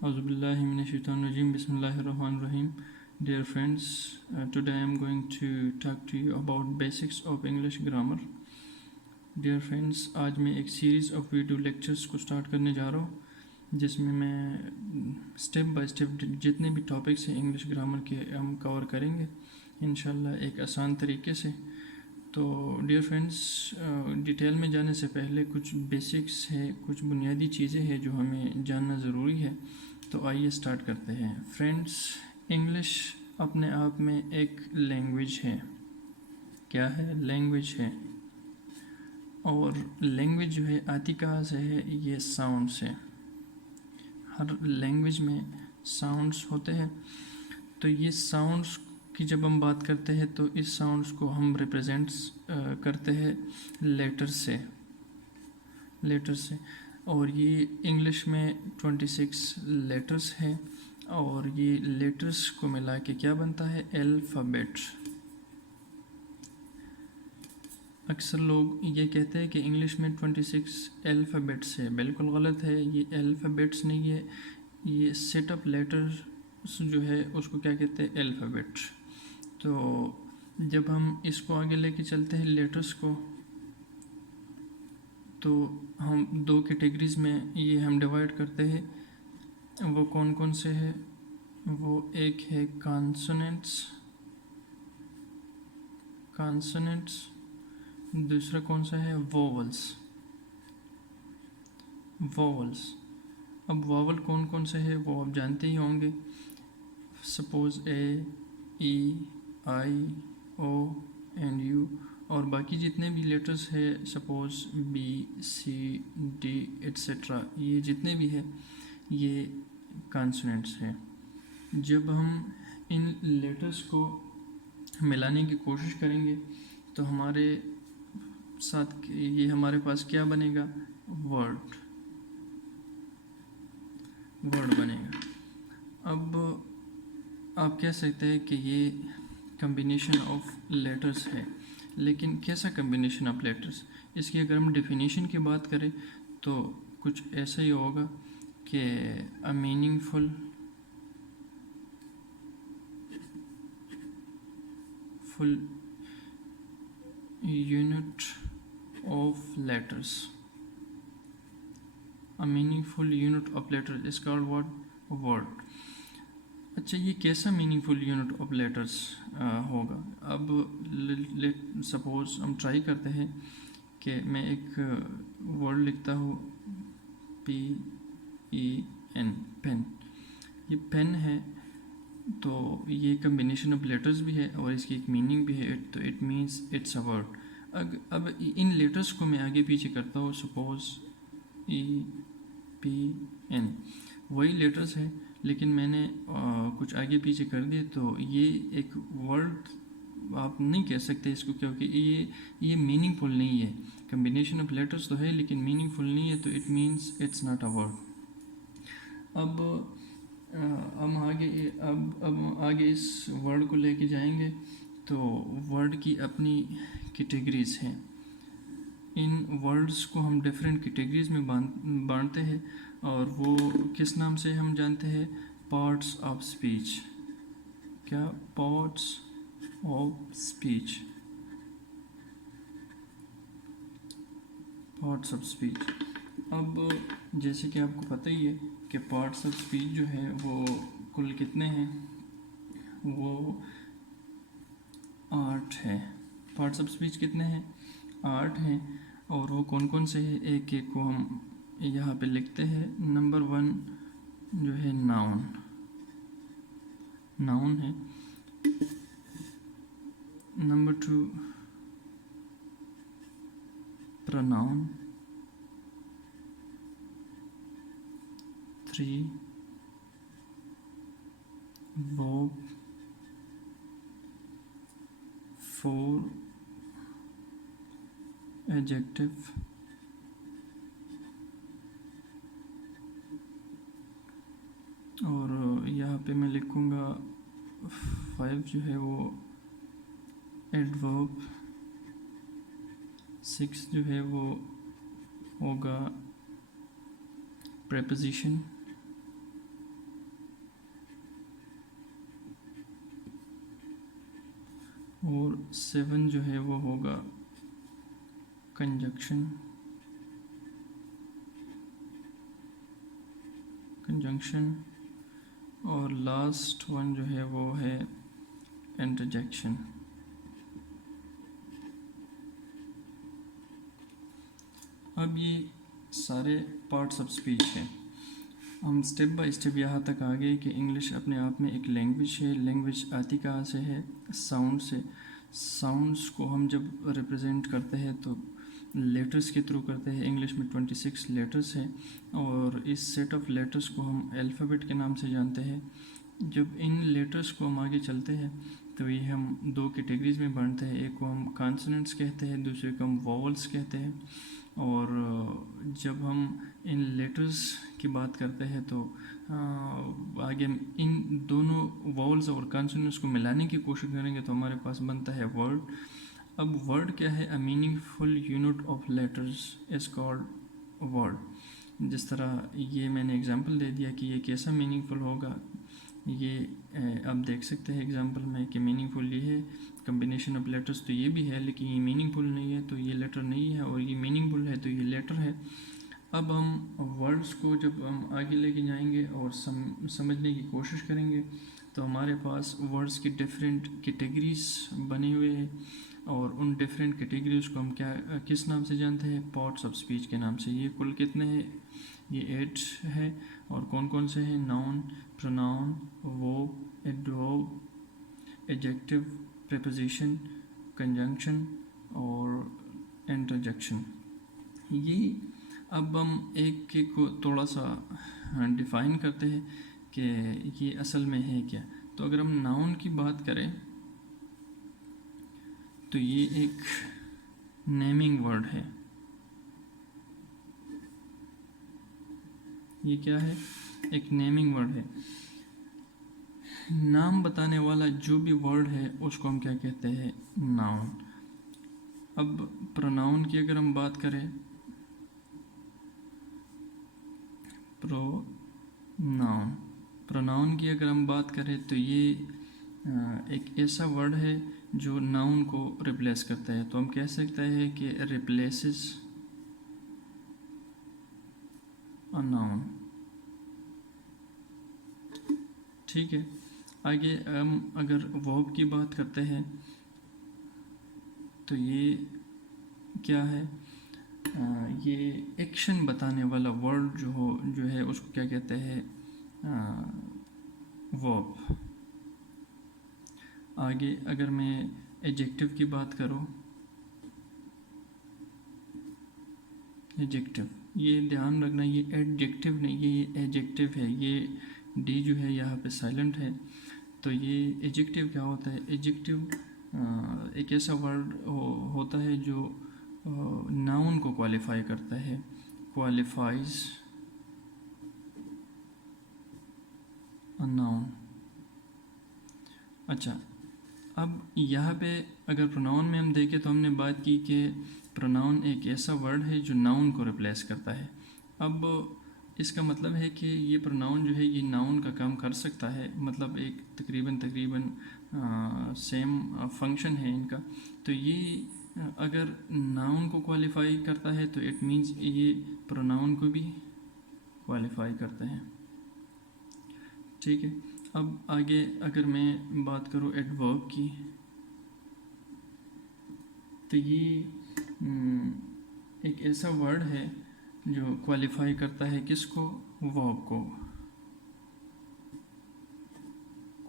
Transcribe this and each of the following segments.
Auzubillahiminashaitanirrajim. Bismillahirrahmanirrahim. Dear friends, today I am going to talk to you about basics of English grammar. Dear friends, आज मैं एक series of video lectures को start करने जा रहा हूँ जिसमें मैं स्टेप बाय स्टेप जितने भी टॉपिक्स हैं इंग्लिश ग्रामर के हम कवर करेंगे इंशाल्लाह एक आसान तरीके से। तो डियर फ्रेंड्स, डिटेल में जाने से पहले कुछ बेसिक्स है, कुछ बुनियादी चीज़ें हैं जो हमें जानना ज़रूरी है। तो आइए स्टार्ट करते हैं। फ्रेंड्स, इंग्लिश अपने आप में एक लैंग्वेज है। क्या है? लैंग्वेज है। और लैंग्वेज जो है आती कहाँ से है? ये साउंड से। हर लैंग्वेज में साउंड्स होते हैं। तो ये साउंड्स की जब हम बात करते हैं तो इस साउंड्स को हम रिप्रेजेंट्स करते हैं लेटर्स से। और ये इंग्लिश में 26 लेटर्स हैं और ये लेटर्स को मिला के क्या बनता है? अल्फ़ाबेट। अक्सर लोग ये कहते हैं कि इंग्लिश में 26 अल्फ़ाबेट्स है। बिल्कुल गलत है। ये अल्फ़ाबेट्स नहीं है, ये सेट ऑफ लेटर्स जो है उसको क्या कहते हैं? अल्फ़ाबेट। तो जब हम इसको आगे लेके चलते हैं लेटर्स को, तो हम दो कैटेगरीज में ये हम डिवाइड करते हैं। वो कौन कौन से हैं? वो एक है कॉन्सोनेंट्स, दूसरा कौन सा है? वोवल्स। अब वोवल कौन कौन से है वो आप जानते ही होंगे। Suppose A, E, I, O and U. और बाकी जितने भी लेटर्स है, suppose B, C, D etcetera, ये जितने भी है ये कॉन्सोनेंट्स है। जब हम इन लेटर्स को मिलाने की कोशिश करेंगे तो हमारे साथ ये हमारे पास क्या बनेगा? वर्ड बनेगा। अब आप कह सकते हैं कि ये कम्बिनेशन ऑफ लेटर्स है, लेकिन कैसा कम्बिनेशन ऑफ लेटर्स? इसकी अगर हम डेफिनेशन की बात करें तो कुछ ऐसा ही होगा कि a meaningful unit of letters. A meaningful unit of letters is called what? Word. अच्छा, ये कैसा मीनिंगफुल यूनिट ऑफ लेटर्स होगा? अब सपोज हम ट्राई करते हैं कि मैं एक वर्ड लिखता हूँ, PEN, पेन। ये पेन है, तो ये कम्बिनेशन ऑफ लेटर्स भी है और इसकी एक मीनिंग भी है। तो it means it's a word. अब इन लेटर्स को मैं आगे पीछे करता हूँ, सपोज EPN, वही लेटर्स है लेकिन मैंने कुछ आगे पीछे कर दिए, तो ये एक वर्ड आप नहीं कह सकते इसको, क्योंकि ये मीनिंगफुल नहीं है। कम्बिनेशन ऑफ लेटर्स तो है लेकिन मीनिंगफुल नहीं है, तो it means it's not a word. अब हम आगे इस वर्ड को लेके जाएंगे। तो वर्ड की अपनी कैटेगरीज हैं। इन वर्ड्स को हम डिफरेंट कैटेगरीज में बांटते हैं और वो किस नाम से हम जानते हैं? Parts of speech. क्या? Parts of speech. Parts of speech. अब जैसे कि आपको पता ही है कि पार्ट्स ऑफ स्पीच जो है वो कुल कितने हैं? वो 8 है। पार्ट्स ऑफ स्पीच कितने हैं? 8 हैं। और वो कौन कौन से हैं? एक एक को हम यहाँ पे लिखते हैं। नंबर 1 जो है नाउन है। Number 2 pronoun. 3 वर्ब। 4 एडजेक्टिव। और यहाँ पे मैं लिखूँगा 5 जो है वो एडवर्ब। 6 जो है वो होगा प्रेपोजिशन। और 7 जो है वो होगा कंजंक्शन और लास्ट वन जो है वो है इंटरजेक्शन। अब ये सारे पार्ट्स ऑफ स्पीच हैं। हम स्टेप बाय स्टेप यहाँ तक आ गए कि इंग्लिश अपने आप में एक लैंग्वेज है। लैंग्वेज आती कहाँ से है? साउंड से। साउंड्स को हम जब रिप्रेजेंट करते हैं तो लेटर्स के थ्रू करते हैं। इंग्लिश में 26 लेटर्स हैं और इस सेट ऑफ लेटर्स को हम अल्फ़ाबेट के नाम से जानते हैं। जब इन लेटर्स को हम आगे चलते हैं तो ये हम दो कैटेगरीज में बांटते हैं। एक को हम कॉन्सोनेंट्स कहते हैं, दूसरे को हम वोवल्स कहते हैं। और जब हम इन लेटर्स की बात करते हैं तो आगे हम इन दोनों वोवल्स और कॉन्सोनेंट्स को मिलाने की कोशिश करेंगे तो हमारे पास बनता है वर्ड। अब वर्ड क्या है? A meaningful unit of letters is called word. जिस तरह ये मैंने एग्जांपल दे दिया कि ये कैसा मीनिंगफुल होगा, ये आप देख सकते हैं एग्जांपल में कि मीनिंगफुल ये है। कम्बिनेशन ऑफ लेटर्स तो ये भी है लेकिन ये मीनिंगफुल नहीं है, तो ये लेटर नहीं है, और ये मीनिंगफुल है तो ये लेटर है। अब हम वर्ड्स को जब हम आगे लेके जाएंगे और समझने की कोशिश करेंगे तो हमारे पास वर्ड्स की डिफरेंट कैटेगरीज बने हुए हैं और उन डिफरेंट कैटेगरीज को हम किस नाम से जानते हैं? पार्ट्स ऑफ स्पीच के नाम से। ये कुल कितने हैं? ये 8 है। और कौन कौन से हैं? Noun, pronoun, verb, adverb, adjective, preposition, conjunction और इंटरजेक्शन। ये अब हम एक एक को थोड़ा सा डिफ़ाइन करते हैं कि ये असल में है क्या। तो अगर हम नाउन की बात करें तो ये एक नेमिंग वर्ड है। ये क्या है? एक नेमिंग वर्ड है। नाम बताने वाला जो भी वर्ड है उसको हम क्या कहते हैं? नाउन। अब प्रोनाउन की अगर हम बात करें, प्रोनाउन की अगर हम बात करें तो ये एक ऐसा वर्ड है जो नाउन को रिप्लेस करता है। तो हम कह सकते हैं कि रिप्लेसेस अ नाउन। ठीक है। आगे हम अगर वर्ब की बात करते हैं तो ये क्या है? ये एक्शन बताने वाला वर्ड जो है उसको क्या कहते हैं? वर्ब। आगे अगर मैं एडजेक्टिव की बात करूँ, एडजेक्टिव, ये ध्यान रखना ये एडजेक्टिव नहीं है, ये एडजेक्टिव है। ये डी जो है यहाँ पे साइलेंट है। तो ये एडजेक्टिव क्या होता है? एडजेक्टिव एक ऐसा वर्ड होता है जो नाउन को क्वालिफाई करता है, क्वालिफाइज अ नाउन। अच्छा, अब यहाँ पे अगर प्रोनाउन में हम देखें तो हमने बात की कि प्रोनाउन एक ऐसा वर्ड है जो नाउन को रिप्लेस करता है। अब इसका मतलब है कि ये प्रोनाउन जो है ये नाउन का काम कर सकता है, मतलब एक तकरीबन सेम फंक्शन है इनका। तो ये अगर नाउन को क्वालिफाई करता है तो इट मीन्स ये प्रोनाउन को भी क्वालिफाई करते हैं। ठीक है। अब आगे अगर मैं बात करूँ एडवर्ब की, तो ये एक ऐसा वर्ड है जो क्वालिफाई करता है किसको? वर्ब को।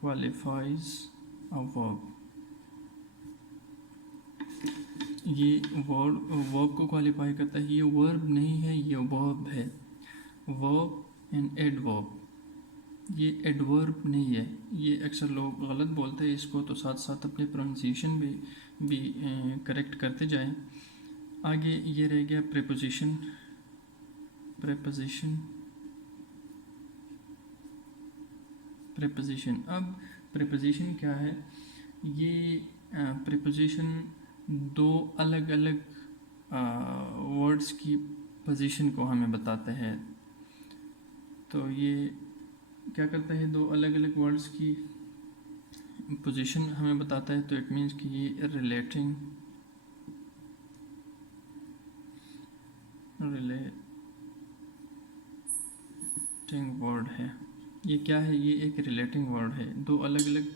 Qualifies a verb. ये वर्ब को क्वालिफाई करता है। ये वर्ब नहीं है, ये वर्ब है। Verb and adverb. ये एडवर्ब नहीं है। ये अक्सर लोग गलत बोलते हैं इसको, तो साथ साथ अपने प्रोनाउंसिएशन भी करेक्ट करते जाएं। आगे ये रह गया प्रीपोजिशन। प्रीपोजिशन। अब प्रीपोजिशन क्या है? ये प्रीपोजिशन दो अलग अलग वर्ड्स की पोजीशन को हमें बताते हैं। तो ये क्या करता है? दो अलग अलग वर्ड्स की पोजीशन हमें बताता है, तो इट मीन्स कि ये रिलेटिंग वर्ड है। ये क्या है? ये एक रिलेटिंग वर्ड है, दो अलग अलग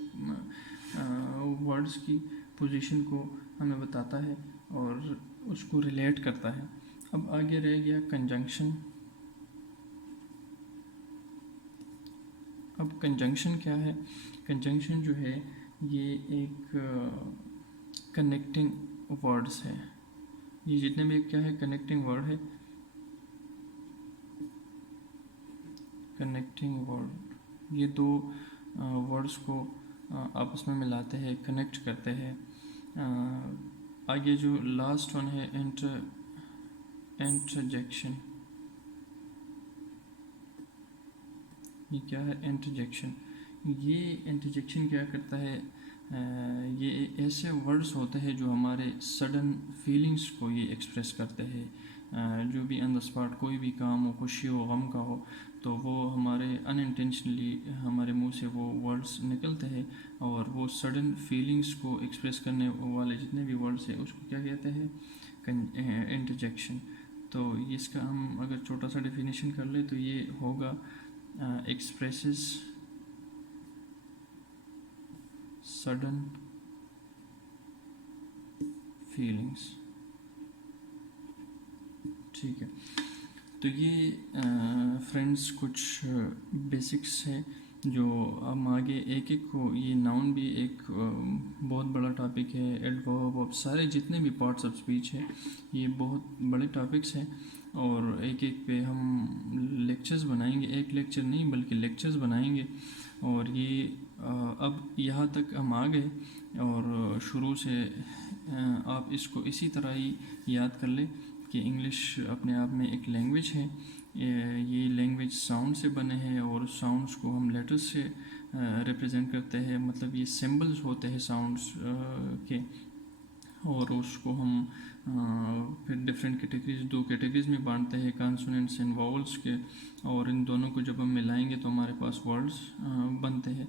वर्ड्स की पोजीशन को हमें बताता है और उसको रिलेट करता है। अब आगे रह गया कंजंक्शन। अब कंजंक्शन क्या है? कंजंक्शन जो है ये एक कनेक्टिंग वर्ड्स है। ये जितने भी क्या है कनेक्टिंग वर्ड है, कनेक्टिंग वर्ड, ये दो वर्ड्स को आपस में मिलाते हैं, कनेक्ट करते हैं। आगे जो लास्ट वन है इंटरजेक्शन। ये क्या है? इंटरजेक्शन। ये इंटरजेक्शन क्या करता है? ये ऐसे वर्ड्स होते हैं जो हमारे सडन फीलिंग्स को ये एक्सप्रेस करते हैं। जो भी ऑन द स्पॉट कोई भी काम हो, खुशी हो, गम का हो, तो वो हमारे अनइंटेंशनली हमारे मुंह से वो वर्ड्स निकलते हैं और वो सडन फीलिंग्स को एक्सप्रेस करने वाले जितने भी वर्ड्स हैं उसको क्या कहते हैं? इंटरजेक्शन। तो इसका हम अगर छोटा सा डेफिनेशन कर ले तो ये होगा expresses sudden feelings। ठीक है, तो ये फ्रेंड्स कुछ बेसिक्स है जो हम आगे एक एक को, ये नाउन भी एक बहुत बड़ा टॉपिक है, एडवर्ब, अब सारे जितने भी पार्ट्स ऑफ स्पीच है ये बहुत बड़े टॉपिक्स हैं और एक एक पे हम लेक्चर्स बनाएंगे, एक लेक्चर नहीं बल्कि लेक्चर्स बनाएंगे। और ये अब यहाँ तक हम आ गए और शुरू से आप इसको इसी तरह ही याद कर लें कि इंग्लिश अपने आप में एक लैंग्वेज है। ये लैंग्वेज साउंड से बने हैं और साउंड्स को हम लेटर्स से रिप्रेजेंट करते हैं, मतलब ये सिंबल्स होते हैं साउंड्स के, और उसको हम फिर डिफरेंट कैटेगरीज, दो कैटेगरीज में बांटते हैं, कॉन्सोनेंट्स एंड वावल्स के, और इन दोनों को जब हम मिलाएंगे तो हमारे पास वर्ड्स बनते हैं।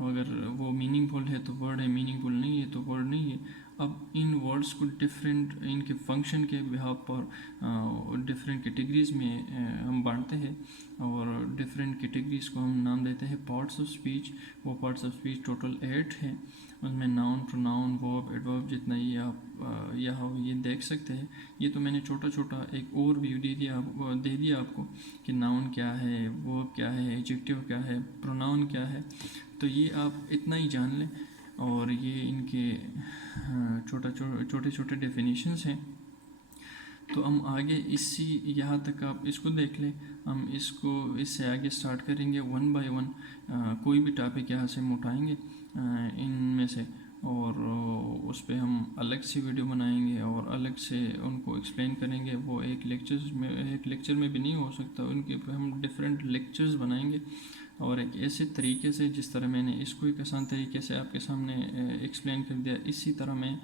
अगर वो मीनिंगफुल है तो वर्ड है, मीनिंगफुल नहीं है तो वर्ड नहीं है। अब इन वर्ड्स को डिफरेंट इनके फंक्शन के बिहाव पर डिफरेंट कैटेगरीज में हम बांटते हैं और डिफरेंट कैटेगरीज को हम नाम देते हैं पार्ट्स ऑफ स्पीच। वो पार्ट्स ऑफ स्पीच टोटल 8 हैं, उसमें नाउन, प्रोनाउन, वर्ब, एडवर्ब, जितना ये आप यहाँ ये देख सकते हैं। ये तो मैंने छोटा छोटा एक ओवरव्यू दे दिया आपको कि नाउन क्या है, वर्ब क्या है, एडजेक्टिव क्या है, प्रोनाउन क्या है। तो ये आप इतना ही जान लें और ये इनके छोटे छोटे डेफिनेशंस हैं। तो हम आगे इसी यहाँ तक आप इसको देख लें, हम इसको इससे आगे स्टार्ट करेंगे वन बाय वन। कोई भी टॉपिक यहाँ से हम उठाएंगे इनमें से और उस पर हम अलग से वीडियो बनाएंगे और अलग से उनको एक्सप्लेन करेंगे। वो एक लेक्चर में भी नहीं हो सकता, उनके पे हम डिफरेंट लेक्चर्स बनाएंगे और एक ऐसे तरीके से जिस तरह मैंने इसको एक आसान तरीके से आपके सामने एक्सप्लेन कर दिया, इसी तरह मैं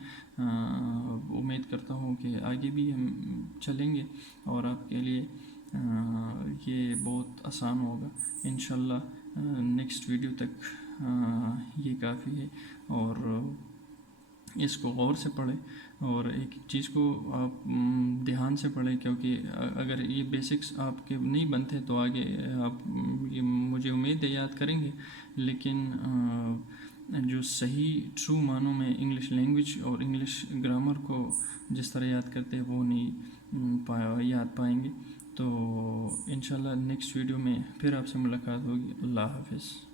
उम्मीद करता हूँ कि आगे भी हम चलेंगे और आपके लिए ये बहुत आसान होगा इंशाल्लाह। नेक्स्ट वीडियो तक ये काफ़ी है और इसको गौर से पढ़ें और एक चीज़ को आप ध्यान से पढ़ें, क्योंकि अगर ये बेसिक्स आपके नहीं बनते तो आगे आप ये मुझे उम्मीद है याद करेंगे, लेकिन जो सही ट्रू मानों में इंग्लिश लैंग्वेज और इंग्लिश ग्रामर को जिस तरह याद करते हैं वो नहीं याद पाएंगे। तो इंशाल्लाह नेक्स्ट वीडियो में फिर आपसे मुलाकात होगी। अल्लाह हाफ़िज़।